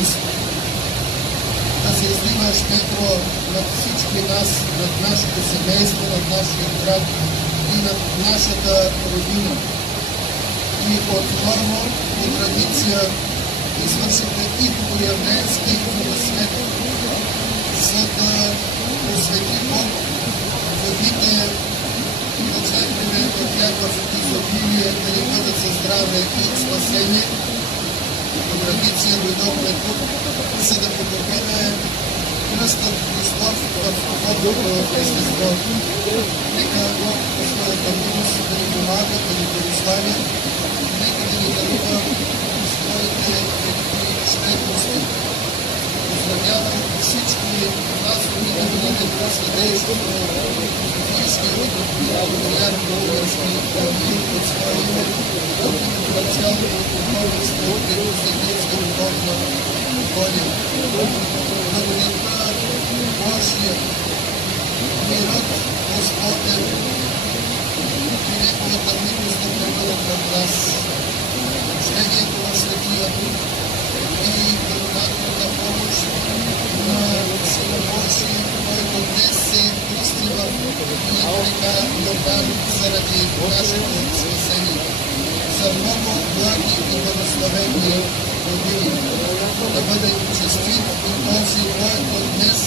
милост да се излива щедро над всички нас, над нашето семейство, над нашия град и над нашата родина. И отново по традиция извършихме и богоявленски разсвет, за да посвети Бог водите на църквите от тях в изобилие, да ни бъдат за здраве и спасение. По традиция дойдохме тук, за да подобриме кръстът Христов в водното естество. Нека Бог по своята милост да ни помага, да ни благославя, нека да ни дарува своите щедрости. Поздравявам всички нас, които да дадат съдействието Софийския митрополит Български първи от своя име, от името на цялото духовенство и Вселенска духовна воля. Благодатта Божия, мирът Господен и Неговата милост да пребъдат над нас. Общението на Светия Дух и благодатната помощ на Сина Божия, който днес се пристива и река Йордан заради нашето спасение. За много благи и благословени години. Да бъде честит и този, който днес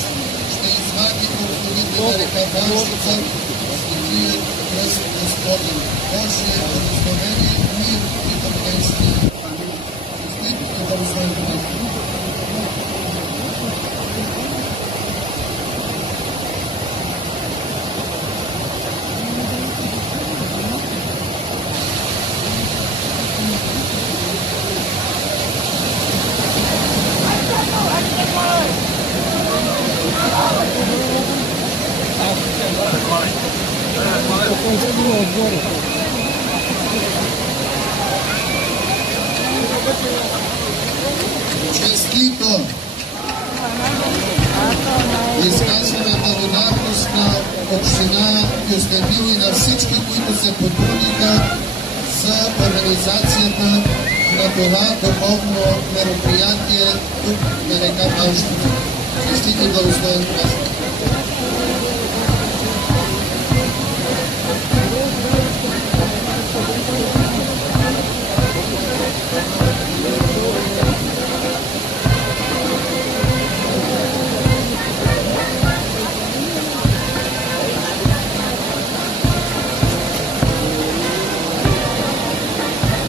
ще извади от водите на река Банщица светия кръст Господен. Божие благословение, мир и благоденствие. Честит и благословен ден. Честито! Изказваме благодарност на община Кюстендил и на всички, които се потрудиха за организацията на това духовно мероприятие тук на река Банщица. Честит и благословен празник!